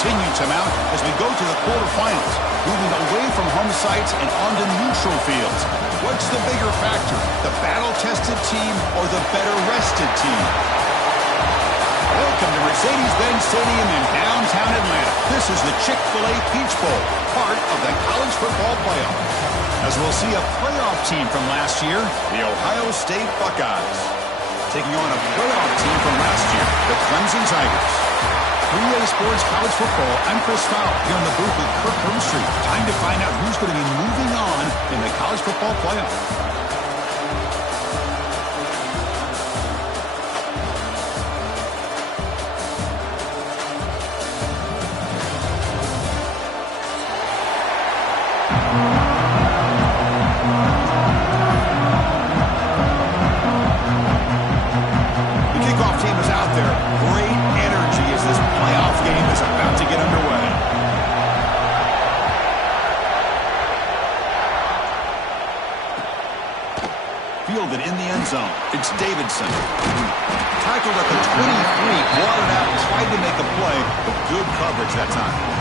continue to mount as we go to the quarterfinals, moving away from home sites and onto neutral fields. What's the bigger factor, the battle-tested team or the better-rested team? Welcome to Mercedes-Benz Stadium in downtown Atlanta. This is the Chick-fil-A Peach Bowl, part of the college football playoff. As we'll see a playoff team from last year, the Ohio State Buckeyes, taking on a playoff team from last year, the Clemson Tigers. 3A Sports College Football, I'm Chris Fowler here on the booth with Kirk Herbstreit. Time to find out who's going to be moving on in the college football playoff. Fielded in the end zone. It's Davidson. Tackled at the 23, brought it out, tried to make a play, but good coverage that time.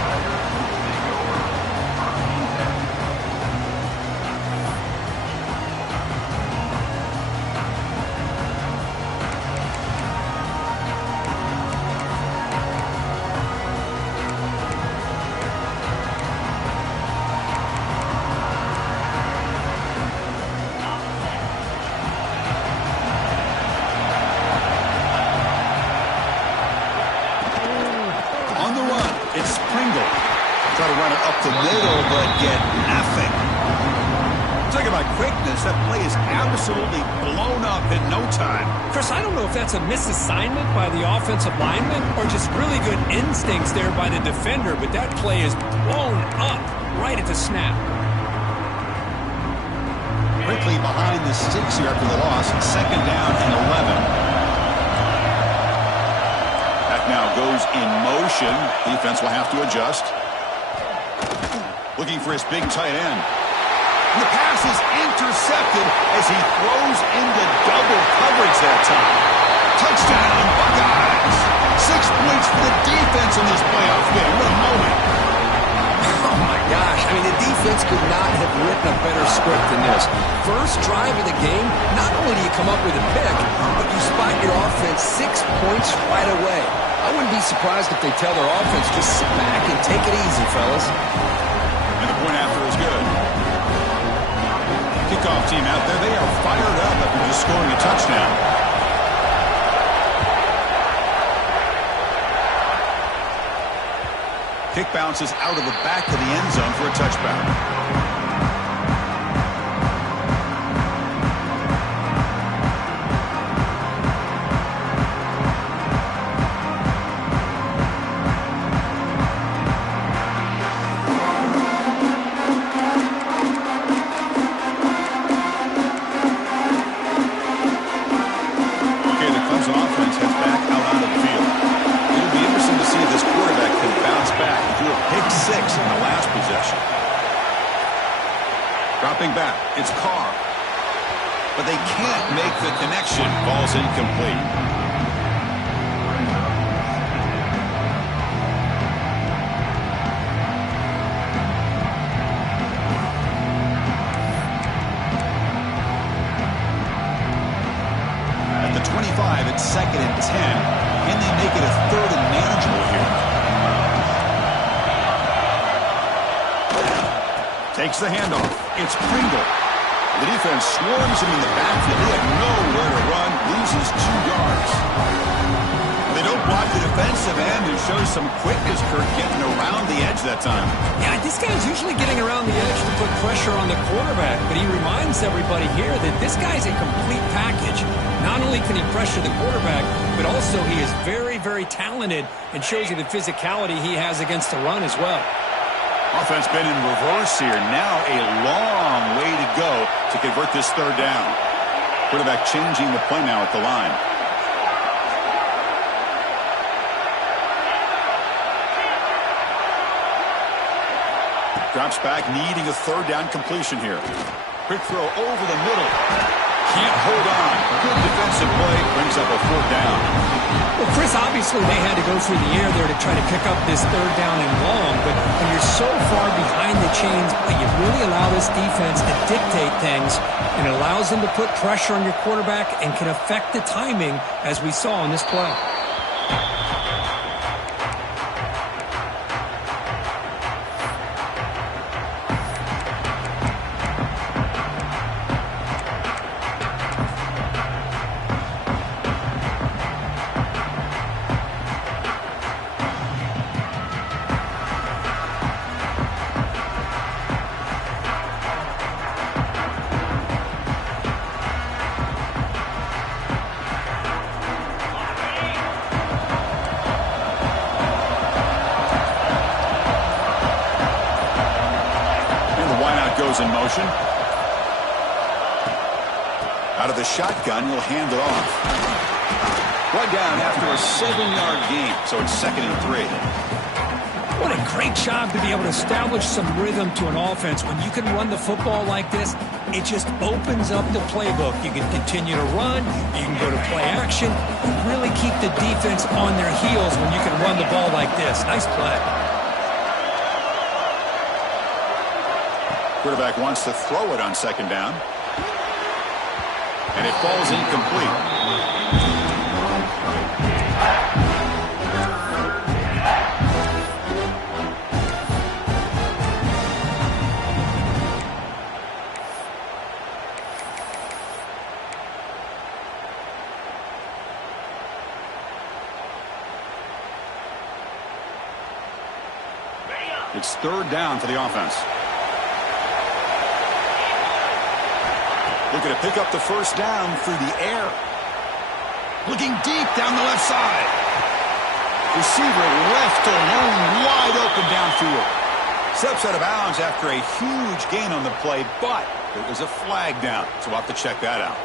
Try to run it up the middle, but get nothing. Talk about quickness. That play is absolutely blown up in no time. Chris, I don't know if that's a misassignment by the offensive lineman or just really good instincts there by the defender, but that play is blown up right at the snap. Quickly behind the sticks here after the loss. 2nd down and 11. That now goes in motion. Defense will have to adjust. Looking for his big tight end. And the pass is intercepted as he throws into double coverage that time. Touchdown, Buckeyes. 6 points for the defense in this playoff game. What a moment. Oh, my gosh. I mean, the defense could not have written a better script than this. First drive of the game, not only do you come up with a pick, but you spot your offense 6 points right away. I wouldn't be surprised if they tell their offense, just sit back and take it easy, fellas. And the point after is good. Kickoff team out there, they are fired up after just scoring a touchdown. Kick bounces out of the back of the end zone for a touchback. Dropping back, it's Carr. But they can't make the connection. Ball's incomplete. At the 25, it's 2nd and 10. Can they make it a 3rd and manageable here? Takes the handoff. It's Pringle. The defense swarms him in the backfield. He had nowhere to run. Loses 2 yards. They don't block the defensive end, who shows some quickness, Kirk, getting around the edge that time. Yeah, this guy's usually getting around the edge to put pressure on the quarterback, but he reminds everybody here that this guy's a complete package. Not only can he pressure the quarterback, but also he is very, very talented and shows you the physicality he has against the run as well. Offense been in reverse here. Now a long way to go to convert this 3rd down. Quarterback changing the play now at the line. Drops back, needing a 3rd down completion here. Quick throw over the middle. Can't hold on. Good defensive play. Brings up a 4th down. Well, Chris, obviously they had to go through the air there to try to pick up this 3rd down and long, but when you're so far behind the chains, you really allow this defense to dictate things, and it allows them to put pressure on your quarterback and can affect the timing, as we saw in this play. In motion. Out of the shotgun, he'll hand it off. One down after a 7-yard gain, so it's 2nd and 3. What a great job to be able to establish some rhythm to an offense. When you can run the football like this, it just opens up the playbook. You can continue to run, you can go to play action, and really keep the defense on their heels when you can run the ball like this. Nice play. Quarterback wants to throw it on 2nd down. And it falls incomplete. It's 3rd down for the offense. Looking to pick up the 1st down through the air. Looking deep down the left side. Receiver left alone, wide open downfield. Steps out of bounds after a huge gain on the play, but it was a flag down, so we'll have to check that out.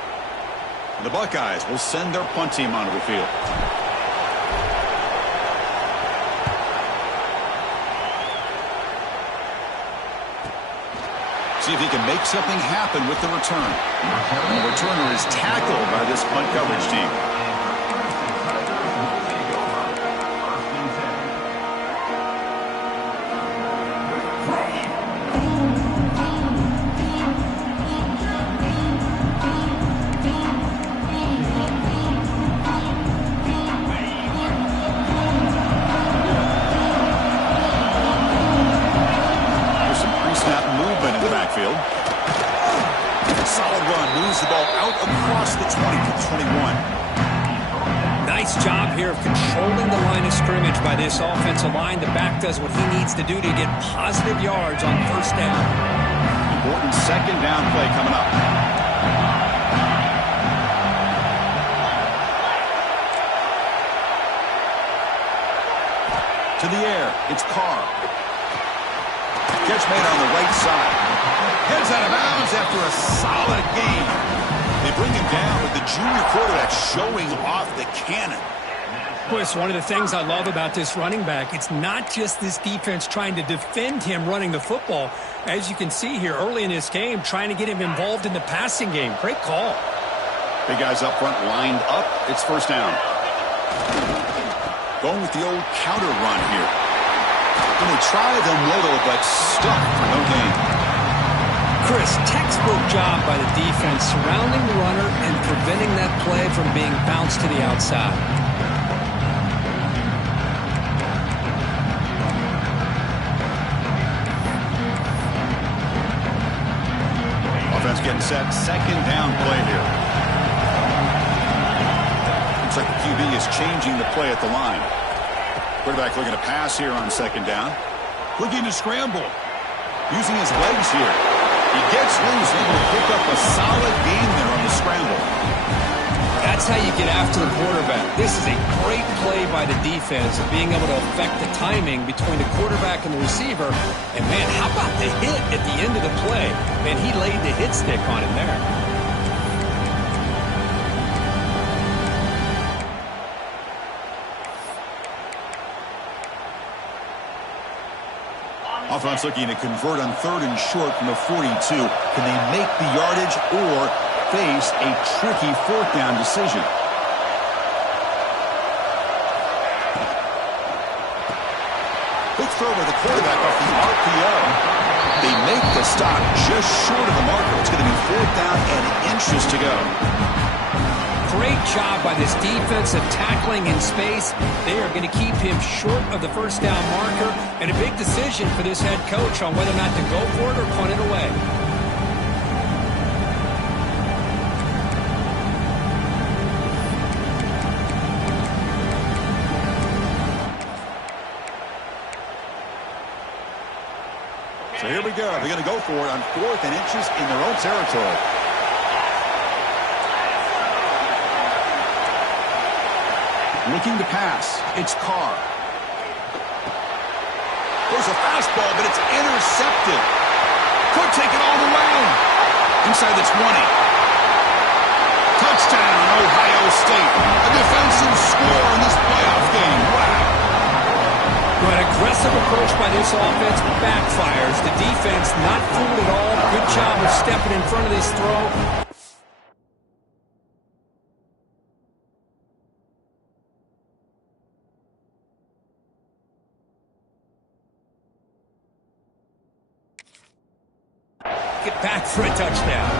And the Buckeyes will send their punt team onto the field. See if he can make something happen with the return. And the returner is tackled by this punt coverage team. Solid run, moves the ball out across the 20 to 21. Nice job here of controlling the line of scrimmage by this offensive line. The back does what he needs to do to get positive yards on 1st down. Important 2nd down play coming up. To the air, it's Carr. Catch made on the right side. Heads out of bounds after a solid gain. They bring him down with the junior quarterback showing off the cannon. Boy, it's one of the things I love about this running back. It's not just this defense trying to defend him running the football. As you can see here early in this game, trying to get him involved in the passing game. Great call. Big guys up front lined up. It's 1st down. Going with the old counter run here. And they try the middle, but stuck for no gain. Chris, textbook job by the defense surrounding the runner and preventing that play from being bounced to the outside. Offense getting set. 2nd down play here. Looks like the QB is changing the play at the line. Quarterback looking to pass here on 2nd down. Looking to scramble. Using his legs here. He gets loose, able to pick up a solid gain there on the scramble. That's how you get after the quarterback. This is a great play by the defense of being able to affect the timing between the quarterback and the receiver. And, man, how about the hit at the end of the play? Man, he laid the hit stick on him there. Offense looking to convert on 3rd and short from the 42. Can they make the yardage or face a tricky 4th down decision? Quick throw by the quarterback off the RPO. They make the stop just short of the marker. It's going to be 4th down and inches to go. Great job by this defense of tackling in space. They are going to keep him short of the 1st down marker, and a big decision for this head coach on whether or not to go for it or punt it away. So here we go. They're going to go for it on 4th and inches in their own territory. Looking to pass. It's Carr. There's a fastball, but it's intercepted. Could take it all the way. Inside the 20. Touchdown, Ohio State. A defensive score in this playoff game. Wow. An aggressive approach by this offense backfires. The defense not fooled at all. Good job of stepping in front of this throw. Get back for a touchdown.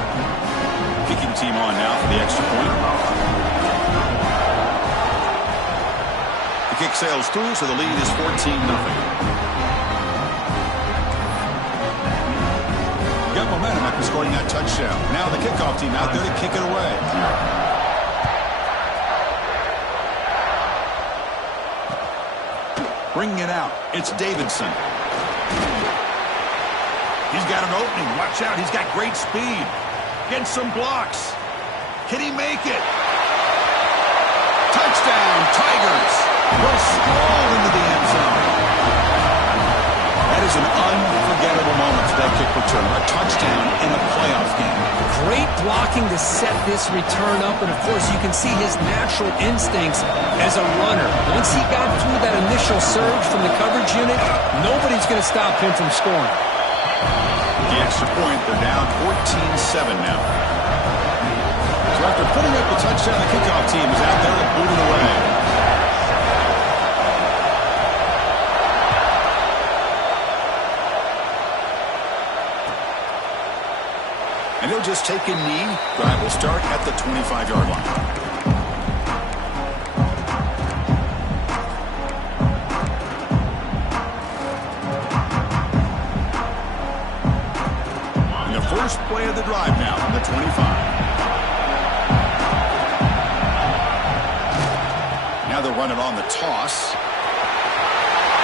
Kicking team on now for the extra point. The kick sails through, so the lead is 14-0. Got momentum after scoring that touchdown. Now the kickoff team out there to kick it away. Bringing it out, it's Davidson. He's got an opening. Watch out. He's got great speed. Getting some blocks. Can he make it? Touchdown, Tigers. Will sprawl into the end zone. That is an unforgettable moment for that kick return. A touchdown in a playoff game. Great blocking to set this return up, and of course you can see his natural instincts as a runner. Once he got through that initial surge from the coverage unit, nobody's going to stop him from scoring. The extra point, they're down 14-7 now. So after putting up the touchdown, the kickoff team is out there to boot it away. And he'll just take a knee. Drive will start at the 25-yard line. First play of the drive now from the 25. Now they'll run it on the toss.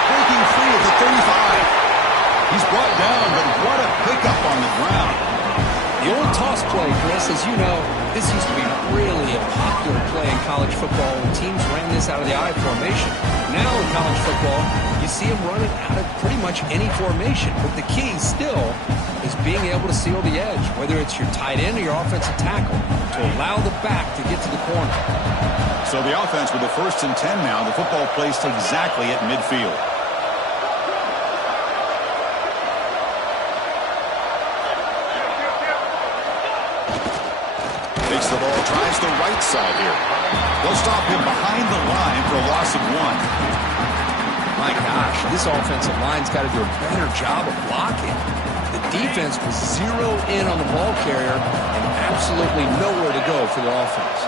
Breaking free at the 35. He's brought down, but what a pickup on the ground. The old toss play, Chris, as you know, this used to be really a popular play in college football when teams ran this out of the I formation. Now in college football, you see them run it out of pretty much any formation, but the key still is being able to seal the edge, whether it's your tight end or your offensive tackle, to allow the back to get to the corner. So the offense with the 1st and 10 now, the football placed exactly at midfield. Takes the ball, tries the right side here. They'll stop him behind the line for a loss of 1. My gosh, this offensive line's got to do a better job of blocking. The defense was zeroed in on the ball carrier and absolutely nowhere to go for the offense.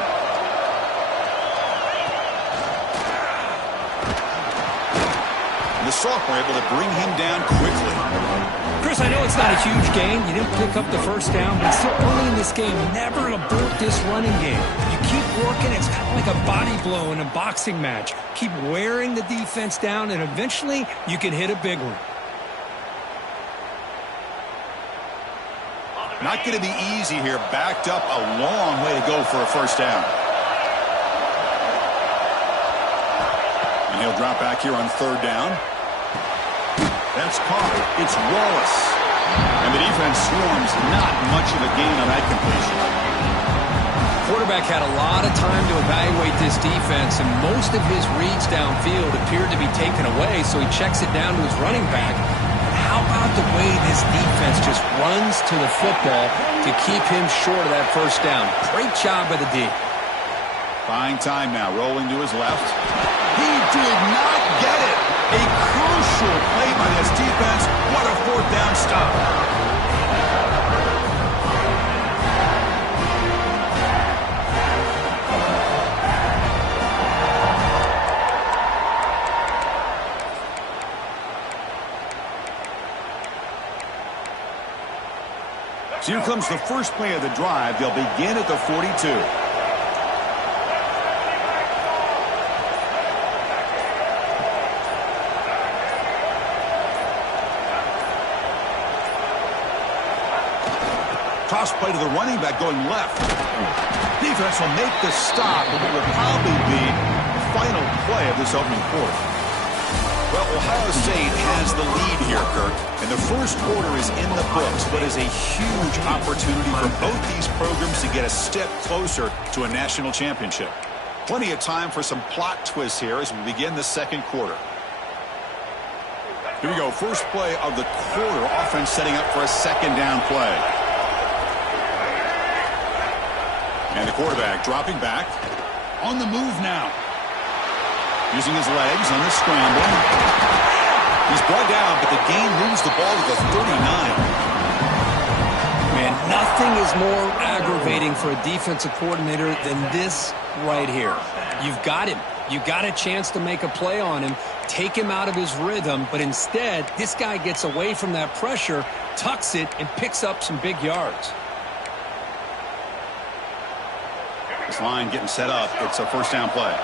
And the sophomore able to bring him down quickly. Chris, I know it's not a huge gain. You didn't pick up the 1st down, but still early in this game, never abort this running game. You keep working. It's kind of like a body blow in a boxing match. Keep wearing the defense down, and eventually you can hit a big one. Not going to be easy here. Backed up a long way to go for a 1st down. And he'll drop back here on 3rd down. That's Carr. It's Wallace. And the defense swarms. Not much of a gain on that completion. Quarterback had a lot of time to evaluate this defense, and most of his reads downfield appeared to be taken away, so he checks it down to his running back. how about the way this defense just runs to the football to keep him short of that first down? Great job by the D. Buying time now, rolling to his left. He did not get it. A crucial play by this defense. What a fourth down stop. So here comes the first play of the drive. They'll begin at the 42. Toss play to the running back going left. Defense will make the stop, and it will probably be the final play of this opening quarter. Well, Ohio State has the lead here, Kirk, and the first quarter is in the books, but is a huge opportunity for both these programs to get a step closer to a national championship. Plenty of time for some plot twists here as we begin the second quarter. Here we go, first play of the quarter. Offense setting up for a second down play. And the quarterback dropping back. On the move now. Using his legs on the scramble. He's brought down, but the gain moves the ball to the 39. Man, nothing is more aggravating for a defensive coordinator than this right here. You've got him. You've got a chance to make a play on him, take him out of his rhythm, but instead, this guy gets away from that pressure, tucks it, and picks up some big yards. This line getting set up. It's a first down play.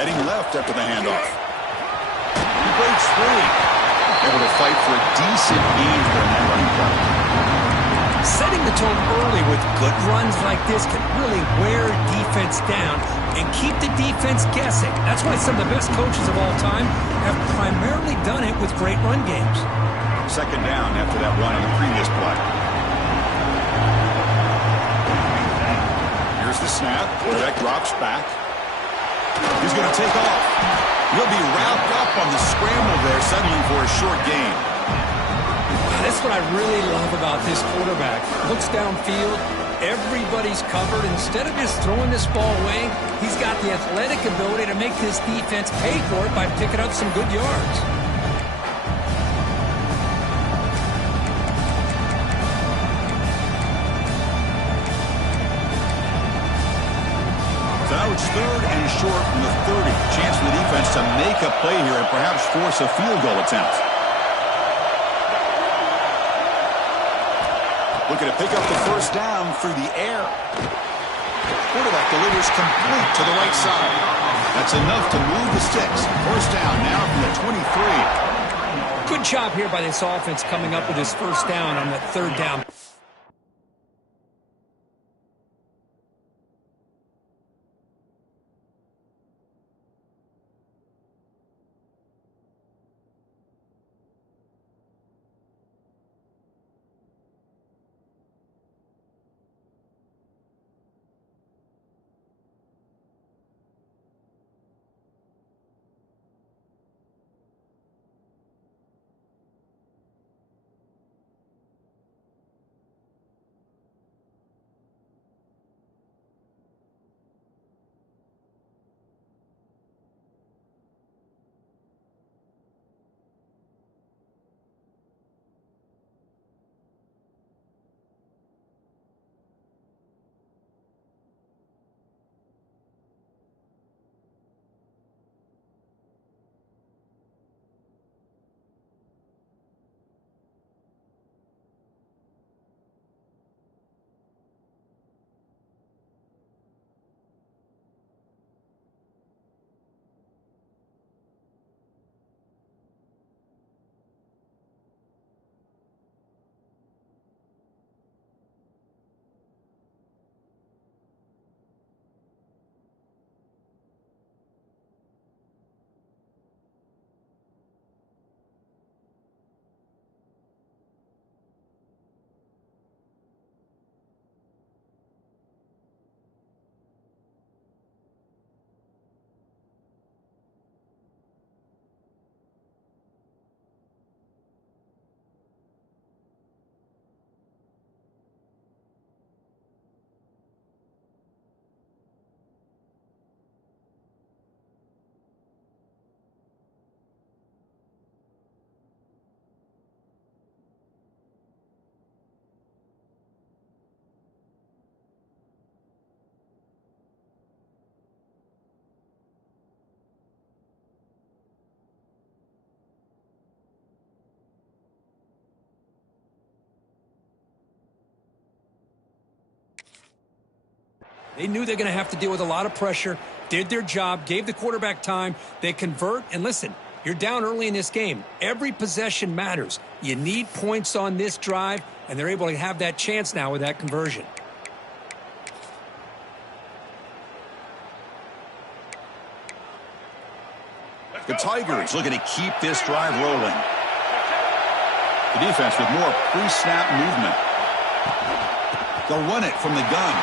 Heading left after the handoff. He breaks free. Able to fight for a decent gain for that running play. Setting the tone early with good runs like this can really wear defense down and keep the defense guessing. That's why some of the best coaches of all time have primarily done it with great run games. Second down after that run on the previous play. Here's the snap. Quarterback drops back. He's going to take off. He'll be wrapped up on the scramble there, settling for a short gain. That's what I really love about this quarterback. Looks downfield. Everybody's covered. Instead of just throwing this ball away, he's got the athletic ability to make this defense pay for it by picking up some good yards. So now it's third and short from the 30. Chance for the defense to make a play here and perhaps force a field goal attempt. Looking to pick up the first down through the air. Quarterback delivers complete to the right side. That's enough to move the sticks. First down now from the 23. Good job here by this offense coming up with his first down on that third down. They knew they're going to have to deal with a lot of pressure, did their job, gave the quarterback time. They convert, and listen, you're down early in this game. Every possession matters. You need points on this drive, and they're able to have that chance now with that conversion. The Tigers looking to keep this drive rolling. The defense with more pre-snap movement. They'll run it from the gun.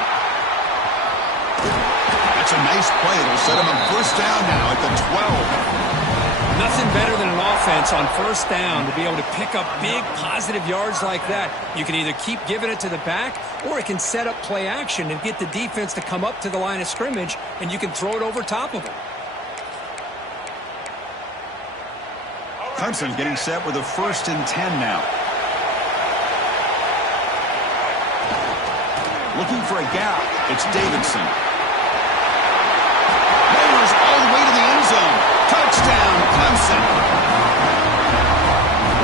That's a nice play. It'll set them on first down now at the 12. Nothing better than an offense on first down to be able to pick up big positive yards like that. You can either keep giving it to the back, or it can set up play action and get the defense to come up to the line of scrimmage, and you can throw it over top of them. Clemson getting set with a 1st and 10 now. Looking for a gap. It's Davidson. Layers all the way to the end zone. Touchdown, Clemson.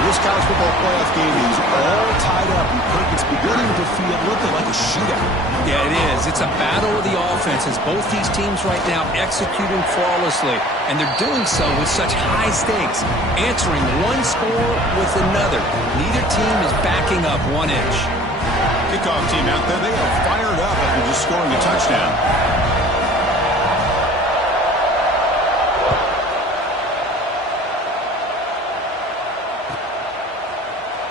This college football playoff game is all tied up, and Perkins beginning to feel looking like a shootout. Yeah, it is. It's a battle of the offenses. Both these teams right now executing flawlessly, and they're doing so with such high stakes, answering one score with another. Neither team is backing up 1 inch. Kickoff team out there, they are fired up after just scoring a touchdown.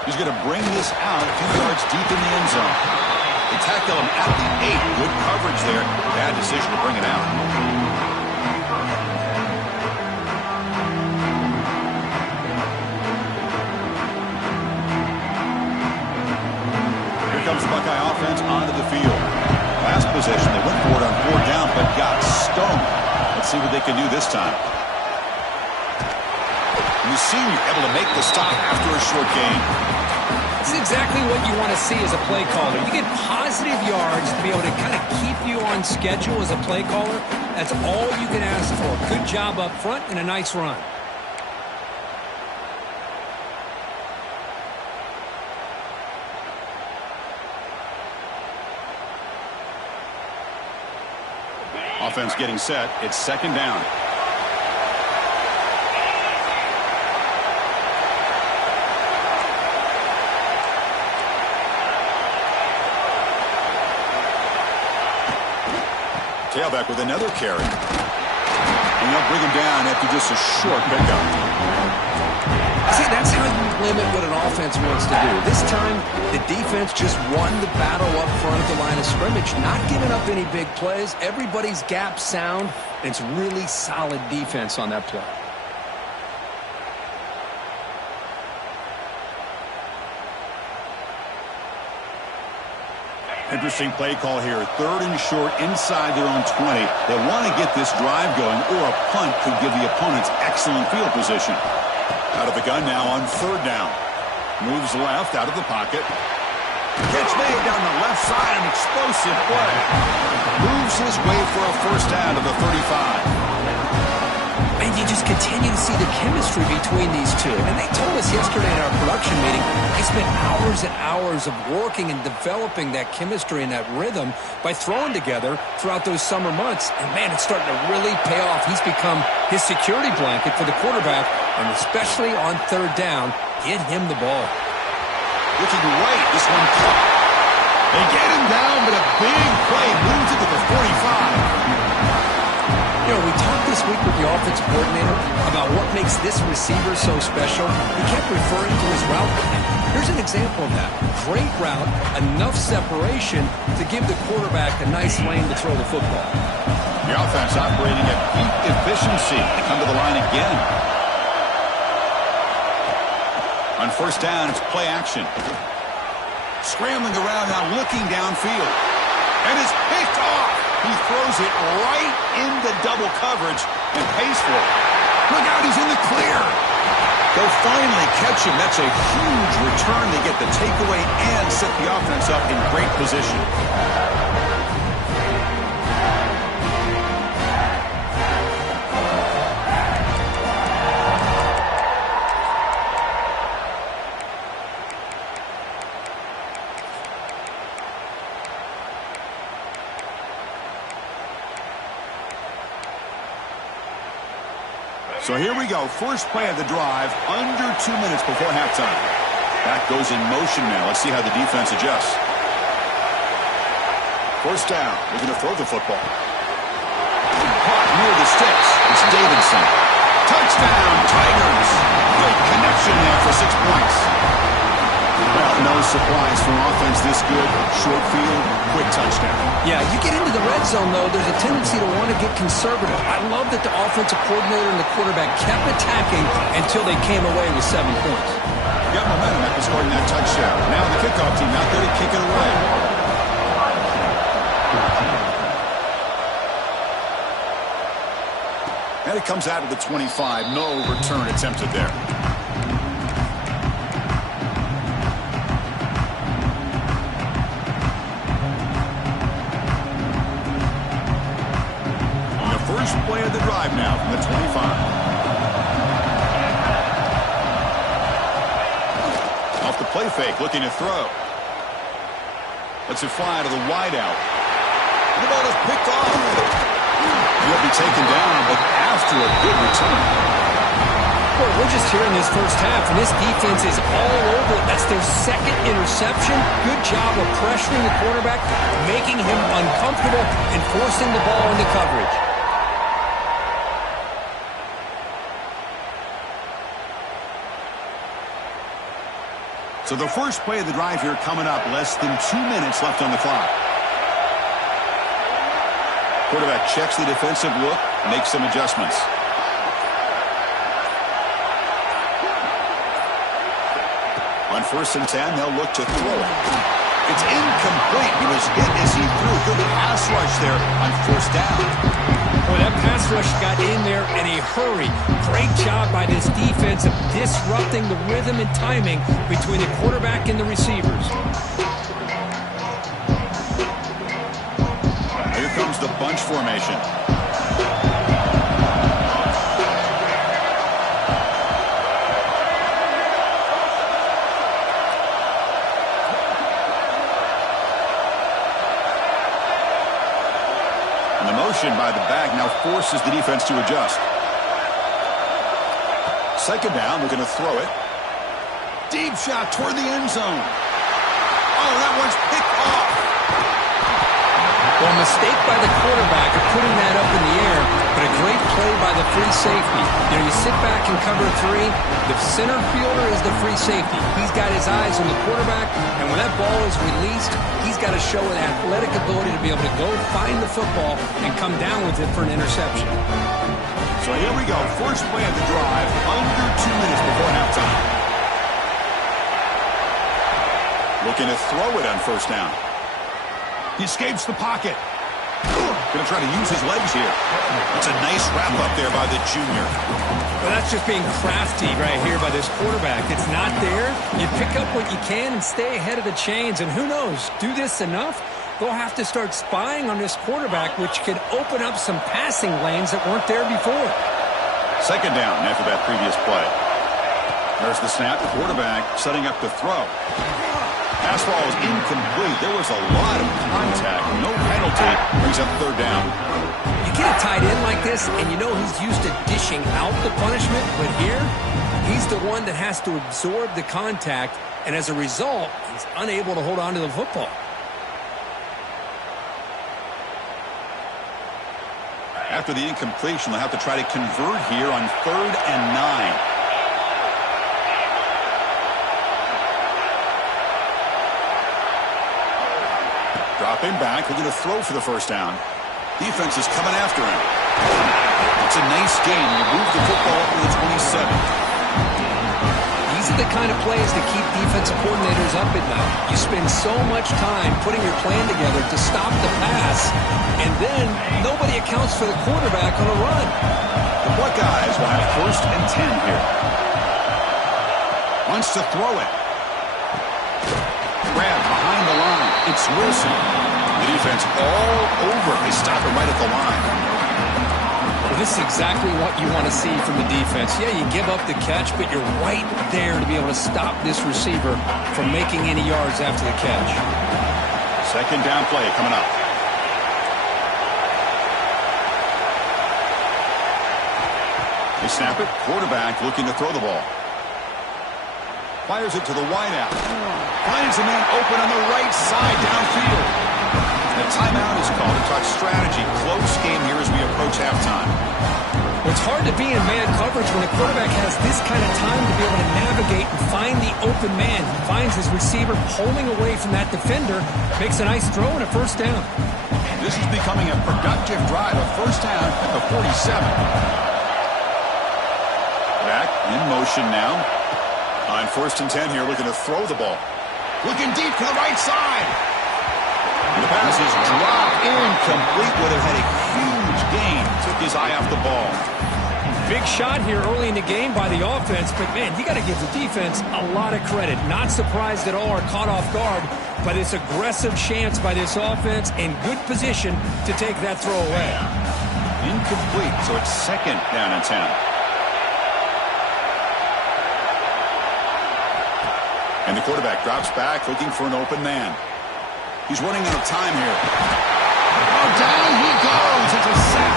He's going to bring this out a few yards deep in the end zone. They tackle him at the 8. Good coverage there. Bad decision to bring it out. Here comes the Buckeye offense onto the field. Last possession, they went for it on 4th down, but got stoned. Let's see what they can do this time. The senior able to make the stop after a short gain. This is exactly what you want to see as a play caller. You get positive yards to be able to kind of keep you on schedule as a play caller. That's all you can ask for. Good job up front and a nice run. Offense getting set. It's 2nd down. Tailback with another carry. And they'll bring him down after just a short pickup. See, that's how you limit what an offense wants to do. This time, the defense just won the battle up front of the line of scrimmage, not giving up any big plays. Everybody's gap sound, and it's really solid defense on that play. Interesting play call here. 3rd and short inside their own 20. They want to get this drive going, or a punt could give the opponents excellent field position. Out of the gun now on 3rd down. Moves left out of the pocket. Catch made down the left side. An explosive play. Moves his way for a 1st down to the 35. And you just continue to see the chemistry between these two. And they told us yesterday in our production meeting, they spent hours and hours of working and developing that chemistry and that rhythm by throwing together throughout those summer months. And, man, it's starting to really pay off. He's become his security blanket for the quarterback, and especially on 3rd down, get him the ball. Looking right, this one caught. They get him down, but a big play moves it to the 45. You know, we talked this week with the offensive coordinator about what makes this receiver so special. He kept referring to his route running. Here's an example of that. Great route, enough separation to give the quarterback a nice lane to throw the football. The offense operating at peak efficiency. They come to the line again. On 1st down, it's play action. Scrambling around now, looking downfield. And it's picked off. He throws it right into double coverage and pays for it. Look out, he's in the clear. They'll finally catch him. That's a huge return. They get the takeaway and set the offense up in great position. So here we go. First play of the drive, under 2 minutes before halftime. Back goes in motion now. Let's see how the defense adjusts. First down. Looking to throw the football. Caught near the sticks. It's Davidson. Touchdown, Tigers. Good connection there for 6 points. Well, no surprise for offense this good. Short field, quick touchdown. Yeah, you get into the red zone, though, there's a tendency to want to get conservative. I love that the offensive coordinator and the quarterback kept attacking until they came away with 7 points. Got momentum after scoring that touchdown. Now the kickoff team out there to kick it away. And it comes out of the 25. No return attempted there. First play of the drive now from the 25. Off the play fake, looking to throw. Lets it fly to the wideout. The ball is picked off. He'll be taken down, but after a good return. Boy, we're just here in this first half, and this defense is all over it. That's their second interception. Good job of pressuring the quarterback, making him uncomfortable, and forcing the ball into coverage. So the first play of the drive here coming up, less than 2 minutes left on the clock. Quarterback checks the defensive look, makes some adjustments. On 1st and 10, they'll look to throw it. It's incomplete. He was hit as he threw. Good pass rush there on 1st down. Boy, that pass rush got in there in a hurry. Great job by this defense of disrupting the rhythm and timing between the quarterback and the receivers. Here comes the bunch formation. And the motion by the back now forces the defense to adjust. Second down, we're going to throw it. Deep shot toward the end zone. Oh, that one's picked off. Well, a mistake by the quarterback of putting that up in the air, but a great play by the free safety. You know, you sit back and cover 3. The center fielder is the free safety. He's got his eyes on the quarterback, and when that ball is released, he's got to show an athletic ability to be able to go find the football and come down with it for an interception. So here we go. First play of the drive, under 2 minutes before halftime. Looking to throw it on 1st down. He escapes the pocket. Going to try to use his legs here. That's a nice wrap up there by the junior. Well, that's just being crafty right here by this quarterback. It's not there. You pick up what you can and stay ahead of the chains. And who knows, do this enough, they'll have to start spying on this quarterback, which could open up some passing lanes that weren't there before. Second down after that previous play. There's the snap. The quarterback setting up to throw. Pass ball is incomplete. There was a lot of contact. No penalty. Brings up 3rd down. You get a tight end like this, and you know he's used to dishing out the punishment, but here, he's the one that has to absorb the contact, and as a result, he's unable to hold on to the football. After the incompletion, they'll have to try to convert here on 3rd and 9. Dropping back, looking to throw for the 1st down. Defense is coming after him. It's a nice gain. You move the football up to the 27. These are the kind of plays that keep defensive coordinators up at night. You spend so much time putting your plan together to stop the pass, and then nobody accounts for the quarterback on a run. The Buckeyes will have 1st and 10 here. Wants to throw it. Grab behind the line. It's Wilson. The defense all over. They stop it right at the line. Well, this is exactly what you want to see from the defense. Yeah, you give up the catch, but you're right there to be able to stop this receiver from making any yards after the catch. Second down play coming up. They snap it. Quarterback looking to throw the ball. Fires it to the wideout. Finds a man open on the right side downfield. The timeout is called to talk strategy. Close game here as we approach halftime. It's hard to be in man coverage when a quarterback has this kind of time to be able to navigate and find the open man. He finds his receiver pulling away from that defender, makes a nice throw and a first down. This is becoming a productive drive, a first down at the 47. Back in motion now. On 1st and 10 here, looking to throw the ball. Looking deep to the right side. The pass is dropped incomplete. Would have had a huge gain. Took his eye off the ball. Big shot here early in the game by the offense, but man, you got to give the defense a lot of credit. Not surprised at all or caught off guard by this aggressive chance by this offense in good position to take that throw away. Incomplete, so it's 2nd down and 10. And the quarterback drops back looking for an open man. He's running out of time here. Oh, down he goes. It's a sack.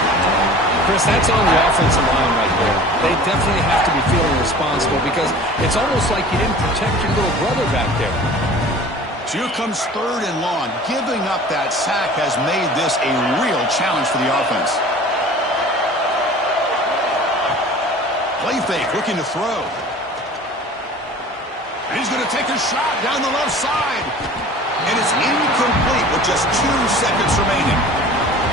Chris, that's on the offensive line right there. They definitely have to be feeling responsible because it's almost like you didn't protect your little brother back there. So here comes 3rd and long. Giving up that sack has made this a real challenge for the offense. Play fake, looking to throw. And he's going to take a shot down the left side. And it's incomplete with just 2 seconds remaining.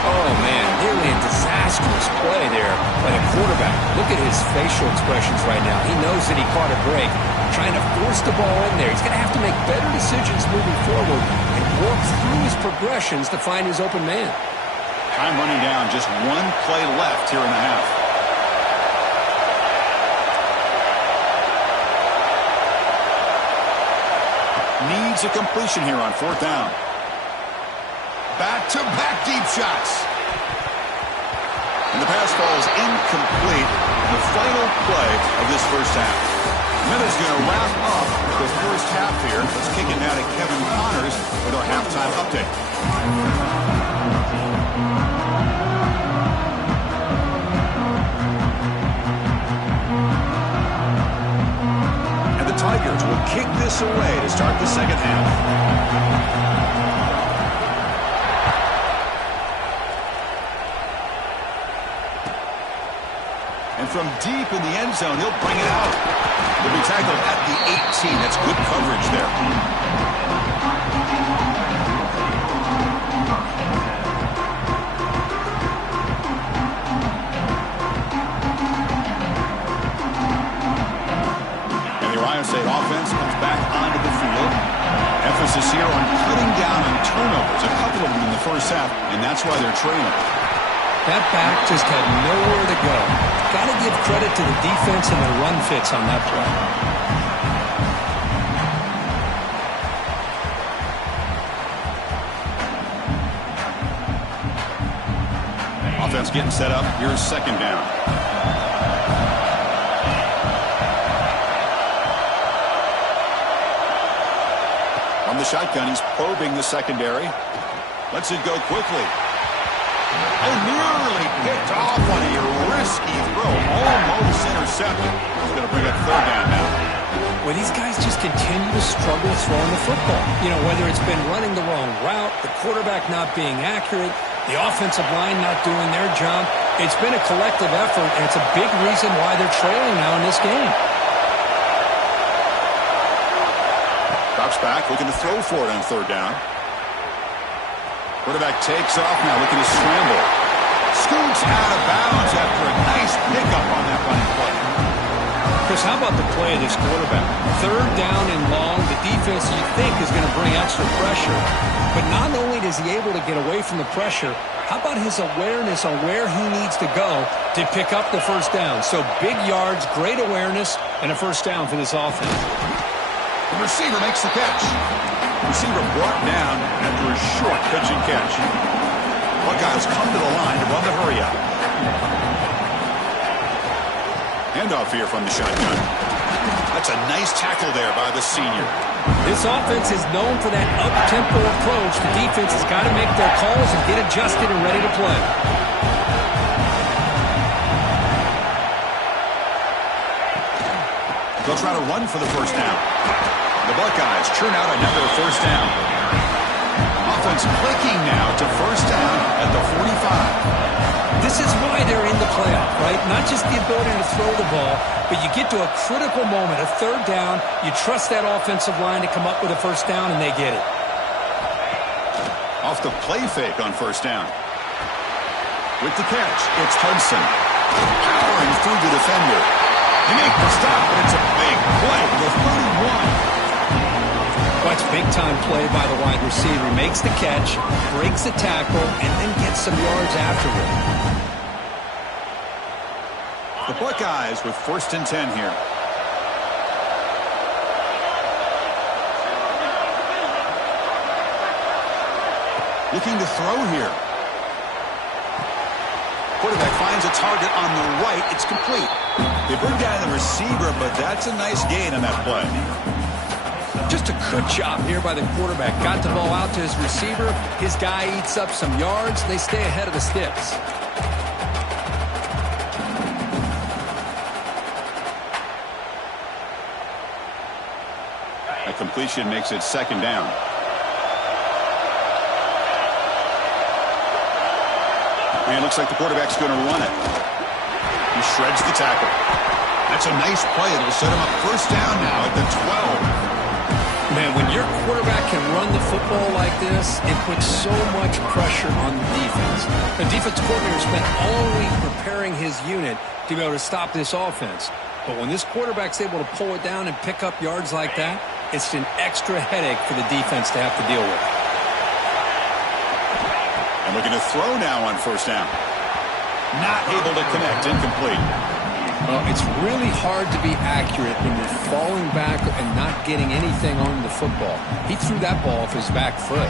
Oh, man, nearly a disastrous play there by the quarterback. Look at his facial expressions right now. He knows that he caught a break, trying to force the ball in there. He's going to have to make better decisions moving forward and work through his progressions to find his open man. Time running down, just 1 play left here in the half. Needs a completion here on 4th down. Back-to-back deep shots. And the pass falls incomplete. The final play of this first half. Minutes going to wrap up the first half here. Let's kick it now to Kevin Connors with our halftime update. And the Tigers will kick this away to start the second half. And from deep in the end zone, he'll bring it out. He'll be tackled at the 18. That's good coverage there. And the Ohio State offense comes back onto the field. Emphasis here on cutting down on turnovers, a couple of them in the first half, and that's why they're trailing. That back just had nowhere to go. Got to give credit to the defense and their run fits on that play. Offense getting set up. Here's 2nd down. From the shotgun, he's probing the secondary. Lets it go quickly. Oh, nearly picked off on a risky throw. Almost intercepted. He's going to bring up 3rd down now. Well, these guys just continue to struggle throwing the football. You know, whether it's been running the wrong route, the quarterback not being accurate, the offensive line not doing their job. It's been a collective effort, and it's a big reason why they're trailing now in this game. Drops back, looking to throw for it on 3rd down. Quarterback takes off now, looking to scramble. Scoots out of bounds after a nice pickup on that running play. Chris, how about the play of this quarterback? 3rd down and long. The defense, you think, is going to bring extra pressure. But not only is he able to get away from the pressure, how about his awareness on where he needs to go to pick up the first down? So big yards, great awareness, and a first down for this offense. The receiver makes the catch. Receiver brought down after a short pitch and catch. Buckeyes come to the line to run the hurry up. Handoff here from the shotgun. That's a nice tackle there by the senior. This offense is known for that up-tempo approach. The defense has got to make their calls and get adjusted and ready to play. They'll try to run for the first down. The Buckeyes churn out another first down. Offense clicking now to first down at the 45. This is why they're in the playoff, right? Not just the ability to throw the ball, but you get to a critical moment, a third down, you trust that offensive line to come up with a first down, and they get it. Off the play fake on first down. With the catch, it's Hudson. Powering through the defender. They make the stop, but it's a big play. The 31. That's big-time play by the wide receiver. He makes the catch, breaks the tackle, and then gets some yards afterward. The Buckeyes with 1st and 10 here. Looking to throw here. Quarterback finds a target on the right. It's complete. They bring down the receiver, but that's a nice gain on that play. Just a good job here by the quarterback. Got the ball out to his receiver. His guy eats up some yards. They stay ahead of the sticks. A completion makes it 2nd down. And it looks like the quarterback's going to run it. He shreds the tackle. That's a nice play. It'll set him up first down now at the 12. Man, when your quarterback can run the football like this, it puts so much pressure on the defense. The defense coordinator spent all week preparing his unit to be able to stop this offense. But when this quarterback's able to pull it down and pick up yards like that, it's an extra headache for the defense to have to deal with. And looking to throw now on first down. Not able to connect, incomplete. Well, it's really hard to be accurate when you're falling back and not getting anything on the football. He threw that ball off his back foot.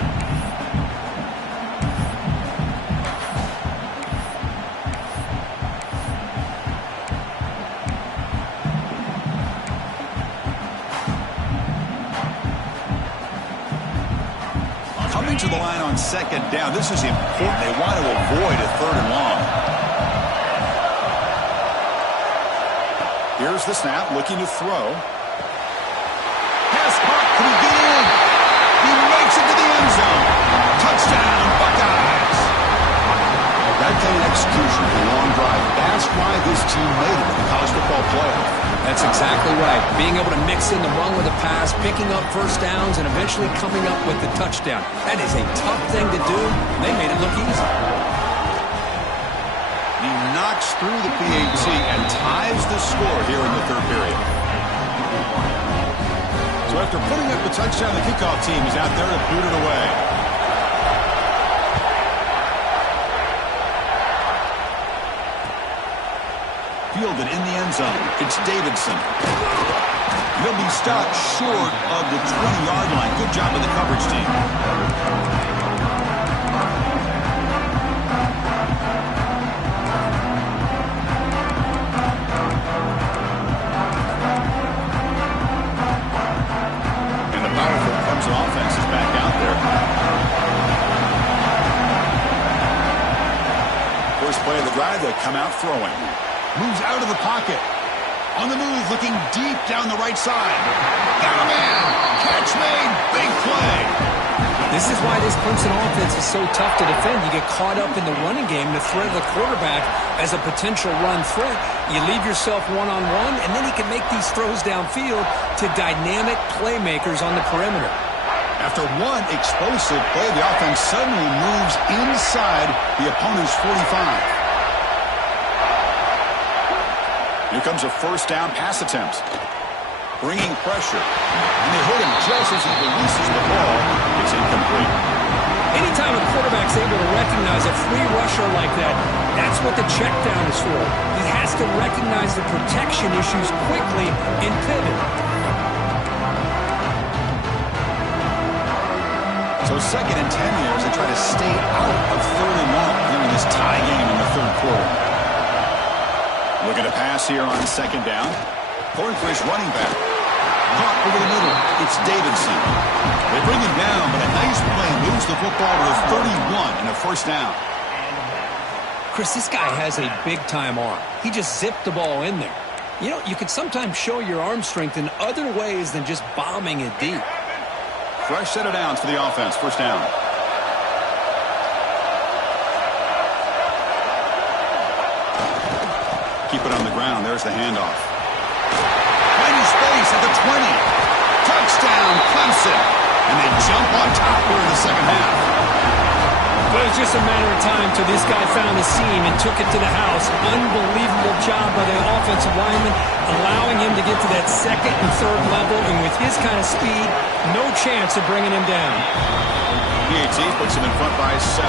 Coming to the line on 2nd down. This is important. They want to avoid a 3rd and long. Here's the snap, looking to throw. Pass caught. Can he get in? He makes it to the end zone. Touchdown, Buckeyes. That kind of execution, a long drive. That's why this team made it in the college football playoff. That's exactly right. Being able to mix in the run with the pass, picking up first downs, and eventually coming up with the touchdown. That is a tough thing to do. They made it look easy. He knocks through the PAT and ties the score here in the 3rd period. So after putting up the touchdown, the kickoff team is out there to boot it away. Fielded in the end zone. It's Davidson. He'll be stopped short of the 20-yard line. Good job of the coverage team. Offense is back out there. First play of the drive, they come out throwing. Moves out of the pocket. On the move, looking deep down the right side. Got a man. Catch made. Big play. This is why this Clemson offense is so tough to defend. You get caught up in the running game, the threat of the quarterback as a potential run threat. You leave yourself one-on-one, and then he can make these throws downfield to dynamic playmakers on the perimeter. After one explosive play, the offense suddenly moves inside the opponent's 45. Here comes a first down pass attempt. Bringing pressure. And they hit him just as he releases the ball. It's incomplete. Anytime a quarterback's able to recognize a free rusher like that, that's what the check down is for. He has to recognize the protection issues quickly and pivot. So 2nd and 10 here as they try to stay out of 3rd and long here in this tie game in the 3rd quarter. Looking to pass here on 2nd down. Going for his running back. Caught over the middle. It's Davidson. They bring him down, but a nice play moves the football to the 31 and a first down. Chris, this guy has a big-time arm. He just zipped the ball in there. You know, you can sometimes show your arm strength in other ways than just bombing it deep. Fresh set of downs for the offense. First down. Keep it on the ground. There's the handoff. Plenty space at the 20. Touchdown, Clemson. And they jump on top here in the second half. Well, it was just a matter of time till this guy found a seam and took it to the house. Unbelievable job by the offensive lineman, allowing him to get to that second and third level. And with his kind of speed, no chance of bringing him down. PAT puts him in front by 7.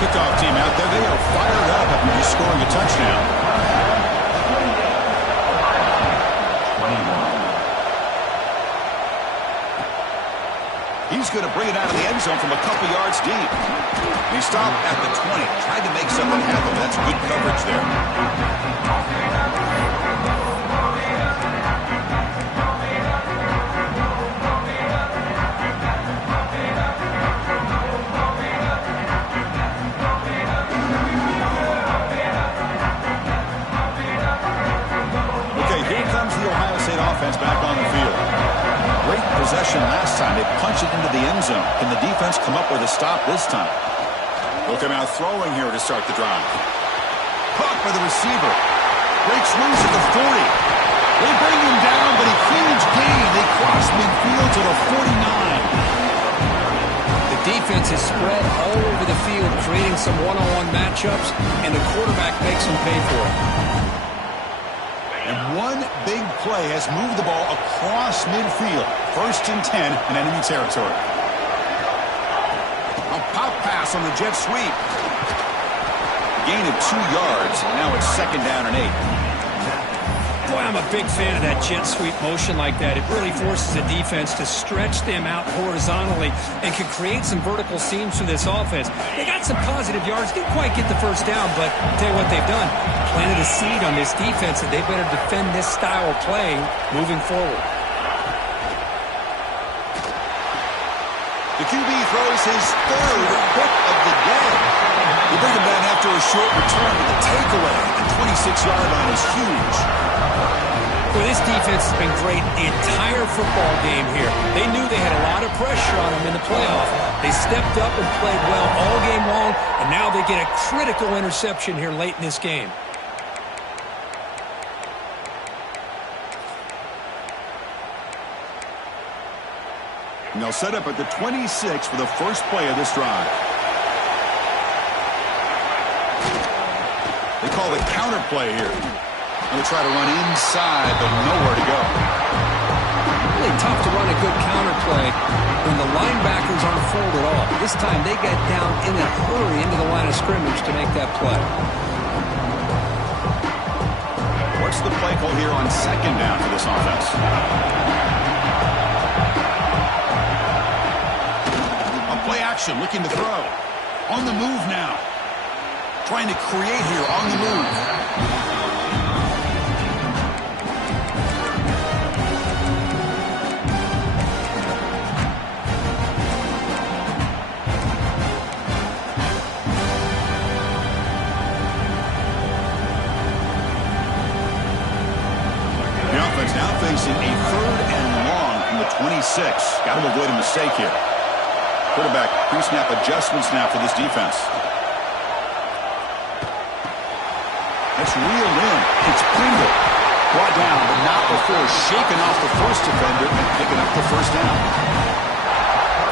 Kickoff team out there. They are fired up after just scoring a touchdown. He's going to bring it out of the end zone from a couple yards deep. And he stopped at the 20. Tried to make something happen. That's good coverage there. Okay, here comes the Ohio State offense back on the field. Great possession last time. They punch it into the end zone. Can the defense come up with a stop this time? They'll come out throwing here to start the drive. Caught by the receiver. Breaks loose at the 40. They bring him down, but a huge gain. They cross midfield to the 49. The defense is spread all over the field, creating some one-on-one matchups, and the quarterback makes them pay for it. And one big play has moved the ball across midfield. 1st and 10 in enemy territory. A pop pass on the jet sweep. Gain of 2 yards. Now it's 2nd down and 8. Boy, I'm a big fan of that jet sweep motion like that. It really forces the defense to stretch them out horizontally and can create some vertical seams for this offense. They got some positive yards. Didn't quite get the first down, but I'll tell you what they've done. Planted a seed on this defense that they better defend this style of play moving forward. The QB throws his 3rd pick of the day. They bring him down after a short return, but the takeaway at the 26-yard line is huge. Well, this defense has been great the entire football game here. They knew they had a lot of pressure on them in the playoff. They stepped up and played well all game long, and now they get a critical interception here late in this game. And they'll set up at the 26 for the first play of this drive. They call the counter play here. They'll try to run inside, but nowhere to go. Really tough to run a good counter play when the linebackers aren't fooled at all. This time they get down in a hurry into the line of scrimmage to make that play. What's the play call here on 2nd down for this offense? On play action, looking to throw. On the move now. Trying to create here on the move. Now facing a 3rd and long from the 26. Got to avoid a mistake here. Quarterback pre-snap adjustments now for this defense. That's reeled in. It's Pringle. Brought down, but not before shaking off the first defender and picking up the first down.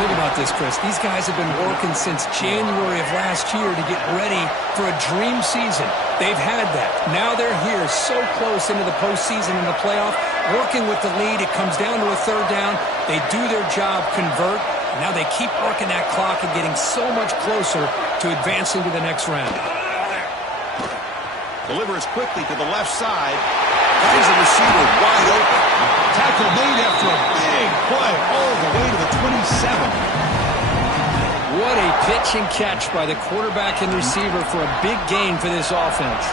Think about this, Chris. These guys have been working since January of last year to get ready for a dream season. They've had that. Now they're here so close into the postseason and the playoff, working with the lead. It comes down to a 3rd down. They do their job, convert. And now they keep working that clock and getting so much closer to advancing to the next round. Delivers quickly to the left side. Finds the receiver wide open. Tackle made after a big play all the way to the 27. What a pitch and catch by the quarterback and receiver for a big gain for this offense.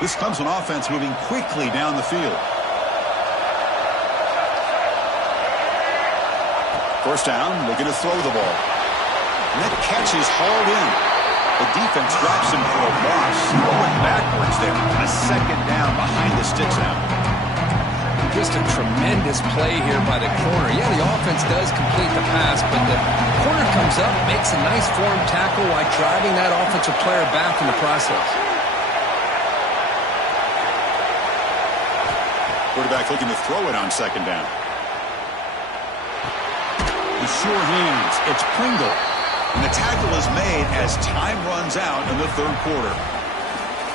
This Clemson offense moving quickly down the field. First down, looking to throw the ball. And that catch is hauled in. The defense drops him for a loss. Going backwards there. A second down behind the sticks now. Just a tremendous play here by the corner. Yeah, the offense does complete the pass, but the corner comes up, makes a nice form tackle while driving that offensive player back in the process. Quarterback looking to throw it on second down. The sure hands. It's Pringle. And the tackle is made as time runs out in the third quarter.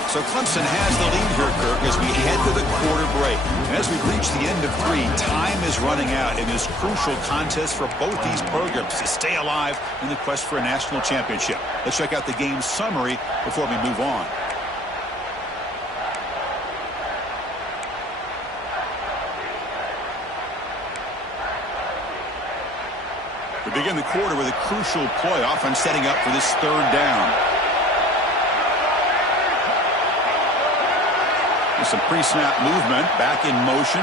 So Clemson has the lead here, Kirk, as we head to the quarter break. And as we reach the end of 3, time is running out in this crucial contest for both these programs to stay alive in the quest for a national championship. Let's check out the game summary before we move on. We begin the quarter with a crucial play, offense setting up for this third down. Some pre-snap movement, back in motion.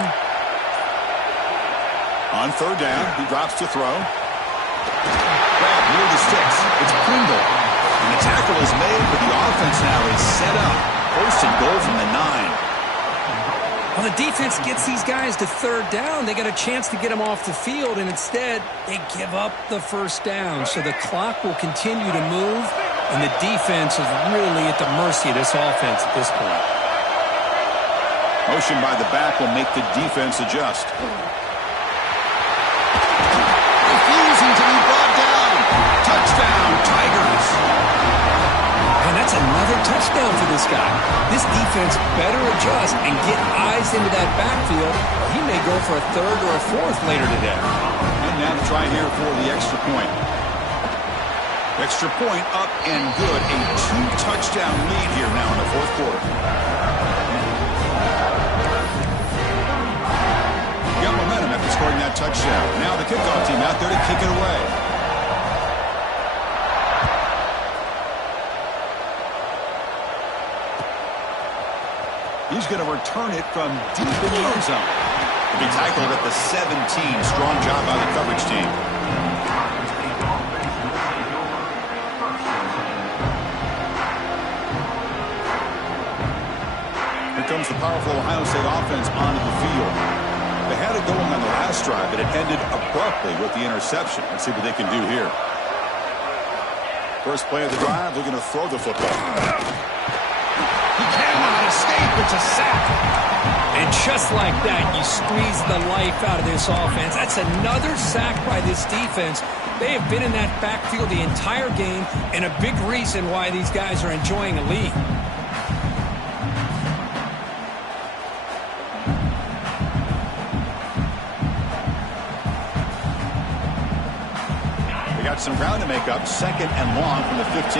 On third down, he drops to throw. Grab near the sticks. It's Pringle. And the tackle is made, but the offense now is set up. First and goal from the 9. Well, the defense gets these guys to third down. They got a chance to get them off the field, and instead they give up the first down. So the clock will continue to move, and the defense is really at the mercy of this offense at this point. Motion by the back will make the defense adjust. Refusing to be brought down. Touchdown, Tigers. And that's another touchdown for this guy. This defense better adjust and get eyes into that backfield. He may go for a third or a fourth later today. And now to try here for the extra point. Extra point up and good. A 2-touchdown lead here now in the fourth quarter. Got momentum after scoring that touchdown. Now the kickoff team out there to kick it away. He's going to return it from deep in the end zone. He'll be tackled at the 17. Strong job by the coverage team. Here comes the powerful Ohio State offense onto the field. They had it going on the last drive, but it ended abruptly with the interception. Let's see what they can do here. First play of the drive, looking to throw the football. He cannot escape. It's a sack. And just like that, you squeeze the life out of this offense. That's another sack by this defense. They have been in that backfield the entire game, and a big reason why these guys are enjoying a lead. Some ground to make up, second and long from the 15.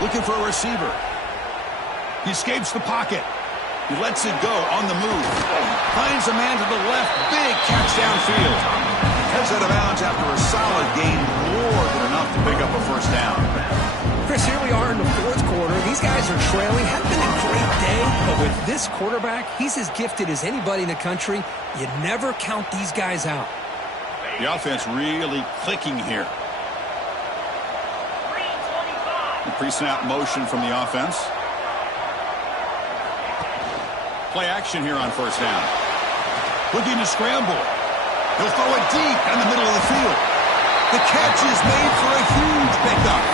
Looking for a receiver. He escapes the pocket. He lets it go on the move. Finds a man to the left. Big catch downfield. Heads out of bounds after a solid gain, more than enough to pick up a first down. Chris, here we are in the fourth quarter. These guys are trailing. Hadn't been a great day, but with this quarterback, he's as gifted as anybody in the country. You never count these guys out. The offense really clicking here. The pre-snap motion from the offense. Play action here on first down. Looking to scramble. He'll throw it deep in the middle of the field. The catch is made for a huge pickup.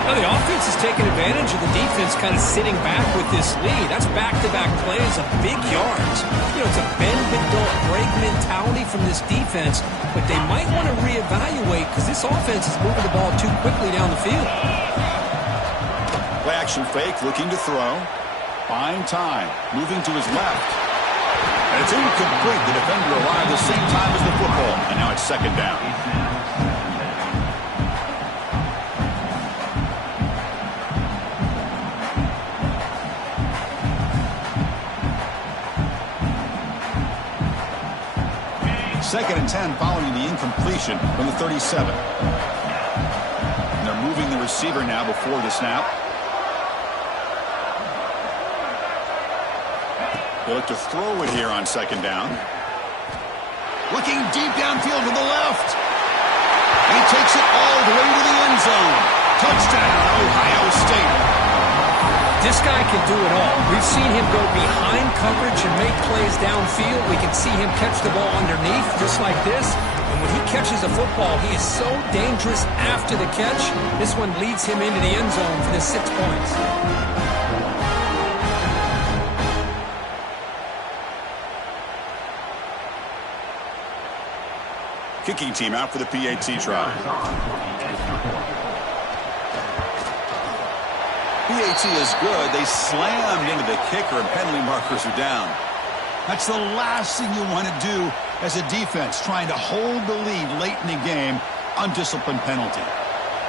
Now the offense is taking advantage of the defense kind of sitting back with this lead. That's back-to-back plays of big yards. You know, it's a bend-but-don't-break mentality from this defense, but they might want to reevaluate because this offense is moving the ball too quickly down the field. Play action fake, looking to throw. Buying time, moving to his left. And it's incomplete. The defender arrived the same time as the football, and now it's second down. Second and 10 following the incompletion from the 37. And they're moving the receiver now before the snap. They look to throw it here on second down. Looking deep downfield to the left. He takes it all the way to the end zone. Touchdown, Ohio State. This guy can do it all. We've seen him go behind coverage and make plays downfield. We can see him catch the ball underneath just like this. And when he catches the football, he is so dangerous after the catch. This one leads him into the end zone for the 6 points. Kicking team out for the PAT try. PAT is good. They slammed into the kicker and penalty markers are down. That's the last thing you want to do as a defense, trying to hold the lead late in the game, undisciplined penalty.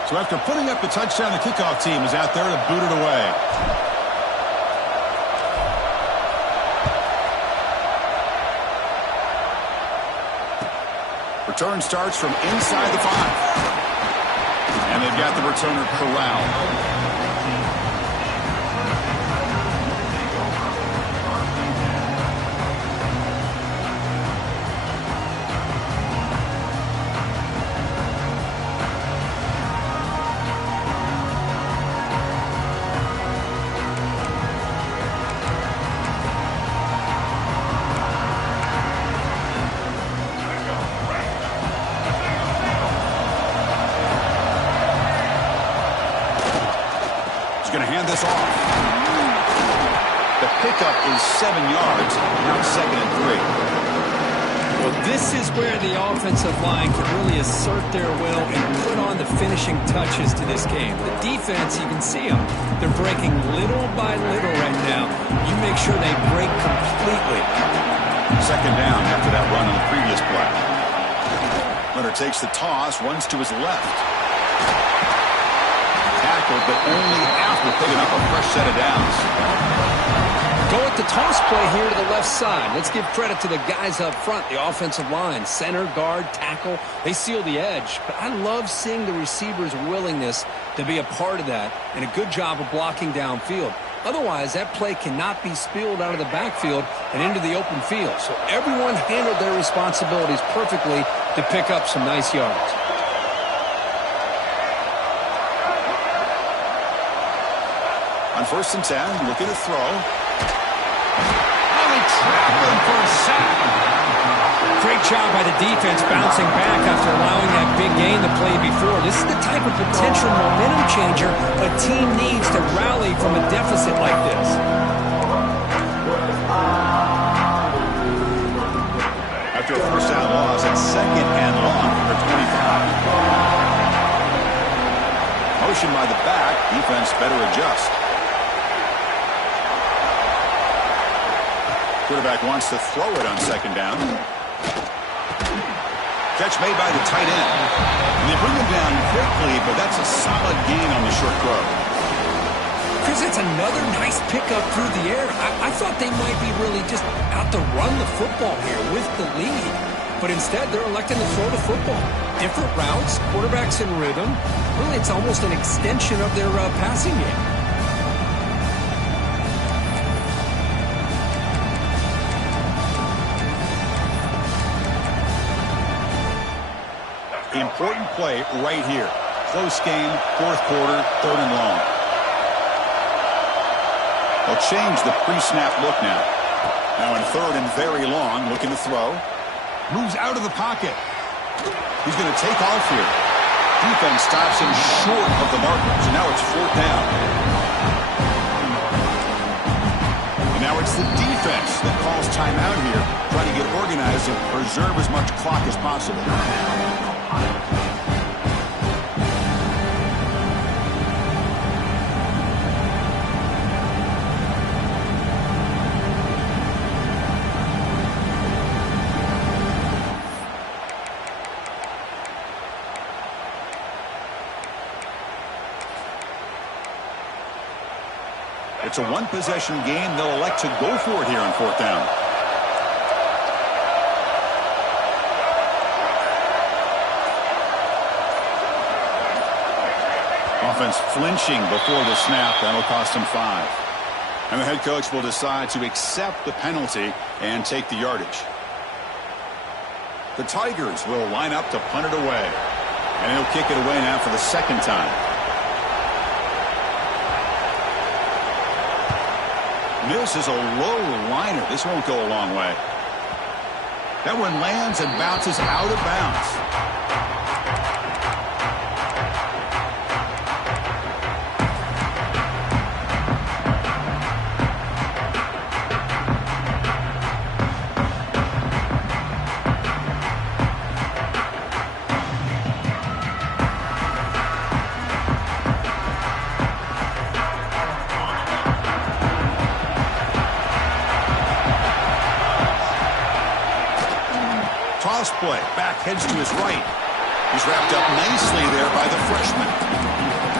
So after putting up the touchdown, the kickoff team is out there to boot it away. Return starts from inside the 5. And they've got the returner corralled. Going to hand this off. The pickup is 7 yards. Now it's 2nd and 3. Well, this is where the offensive line can really assert their will and put on the finishing touches to this game. The defense, you can see them. They're breaking little by little right now. You make sure they break completely. 2nd down after that run on the previous play. Leonard takes the toss, runs to his left. But only after picking up a fresh set of downs. Go with the toss play here to the left side. Let's give credit to the guys up front, the offensive line, center, guard, tackle. They seal the edge. But I love seeing the receivers' willingness to be a part of that and a good job of blocking downfield. Otherwise, that play cannot be spilled out of the backfield and into the open field. So everyone handled their responsibilities perfectly to pick up some nice yards. On 1st and 10, looking to throw. Oh, he trapped him for a sack. Great job by the defense bouncing back after allowing that big gain the play before. This is the type of potential momentum changer a team needs to rally from a deficit like this. After a 1st down loss, it's 2nd and long for 25. Motion by the back. Defense better adjust. Quarterback wants to throw it on 2nd down. Catch made by the tight end. And they bring him down quickly, but that's a solid gain on the short throw. Chris, it's another nice pickup through the air. I thought they might be really just out to run the football here with the lead. But instead, they're electing to throw the football. Different routes, quarterbacks in rhythm. Really, it's almost an extension of their passing game. Important play right here. Close game, 4th quarter, 3rd and long. They'll change the pre-snap look now. Now in 3rd and very long, looking to throw. Moves out of the pocket. He's going to take off here. Defense stops him short of the marker, so now it's 4th down. And now it's the defense that calls timeout here, trying to get organized and preserve as much clock as possible. It's a one-possession game. They'll elect to go for it here on 4th down. defense flinching before the snap. That'll cost him 5. And the head coach will decide to accept the penalty and take the yardage. The Tigers will line up to punt it away. And he'll kick it away now for the second time. This is a low liner. This won't go a long way. That one lands and bounces out of bounds. Toss play. Back heads to his right. He's wrapped up nicely there by the freshman.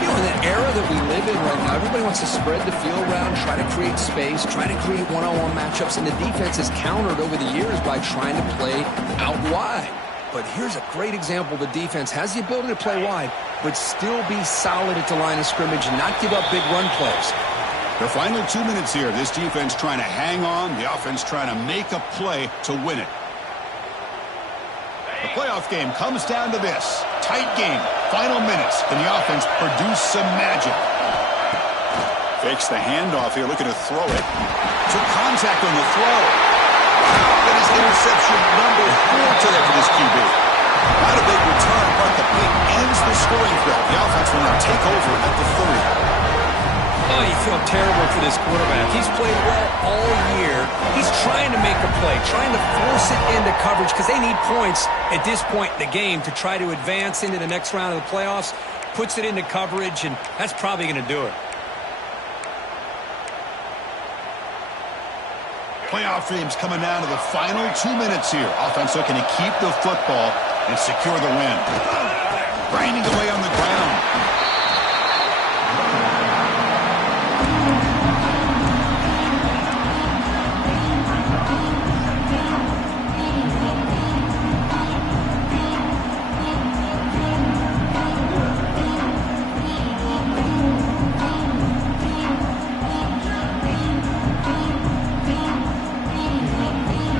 You know, in the era that we live in right now, everybody wants to spread the field around, try to create space, try to create one-on-one matchups, and the defense has countered over the years by trying to play out wide. But here's a great example. The defense has the ability to play wide, but still be solid at the line of scrimmage and not give up big run plays. The final 2 minutes here. This defense trying to hang on. The offense trying to make a play to win it. The playoff game comes down to this. Tight game. Final minutes. Can the offense produce some magic? Fakes the handoff here, looking to throw it. Took contact on the throw. That is interception number 4 today for this QB. Not a big return, but the pick ends the scoring threat. The offense will now take over at the 30. Oh, you feel terrible for this quarterback. He's played well all year. He's trying to make a play, trying to force it into coverage because they need points at this point in the game to try to advance into the next round of the playoffs. Puts it into coverage, and that's probably going to do it. Playoff dreams coming down to the final 2 minutes here. Offense looking to keep the football and secure the win. Grinding away on the ground.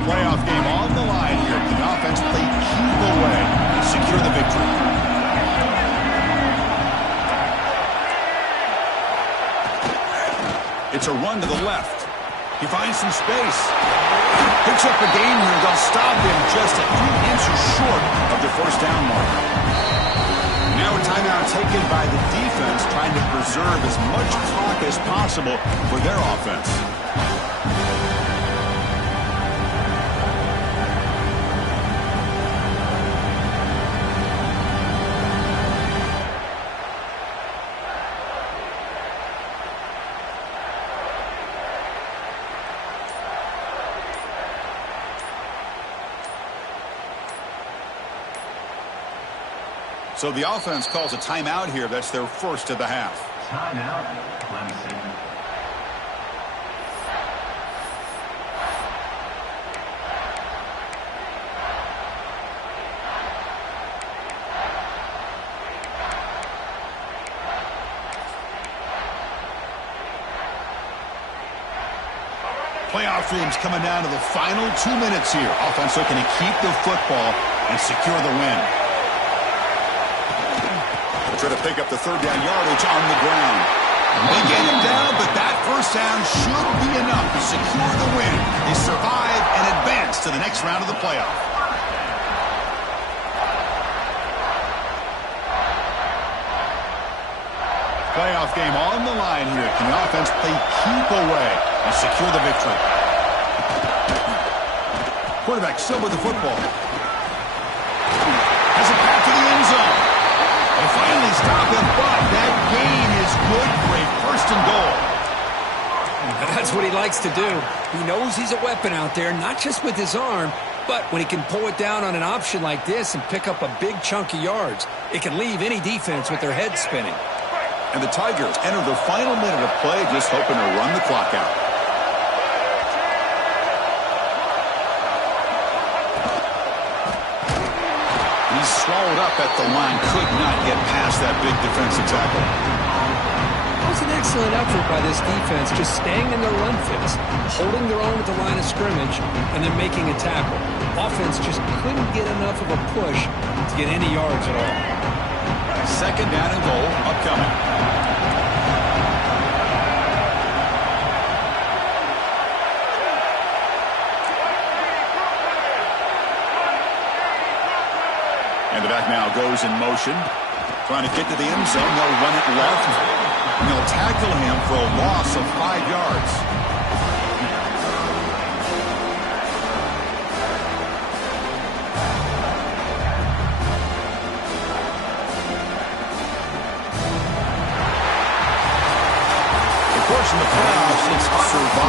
Playoff game on the line here. The offense played keep away and secure the victory. It's a run to the left. He finds some space. Picks up a gain here. They'll stop him just a few inches short of the first down mark. Now a timeout taken by the defense, trying to preserve as much clock as possible for their offense. So the offense calls a timeout here. That's their first of the half. Timeout, Clemson. Playoff dreams coming down to the final 2 minutes here. Offense looking to keep the football and secure the win. Try to pick up the third down yardage on the ground. They get him down, but that first down should be enough to secure the win. They survive and advance to the next round of the playoff. Playoff game on the line here. Can the offense play keep away and secure the victory? Quarterback still with the football. Has it back to the end zone. They finally stop him, but that gain is good for a first and goal. That's what he likes to do. He knows he's a weapon out there, not just with his arm, but when he can pull it down on an option like this and pick up a big chunk of yards, it can leave any defense with their head spinning. And the Tigers enter the final minute of play, just hoping to run the clock out. He's swallowed up at the line, could not get past that big defensive tackle. was an excellent effort by this defense, just staying in their run fits, holding their own at the line of scrimmage, and then making a tackle. Offense just couldn't get enough of a push to get any yards at all. Second down and goal upcoming. And the back now goes in motion. Trying to get to the end zone. They'll run it left. And they'll tackle him for a loss of 5 yards. Of course, in the playoffs, it's survival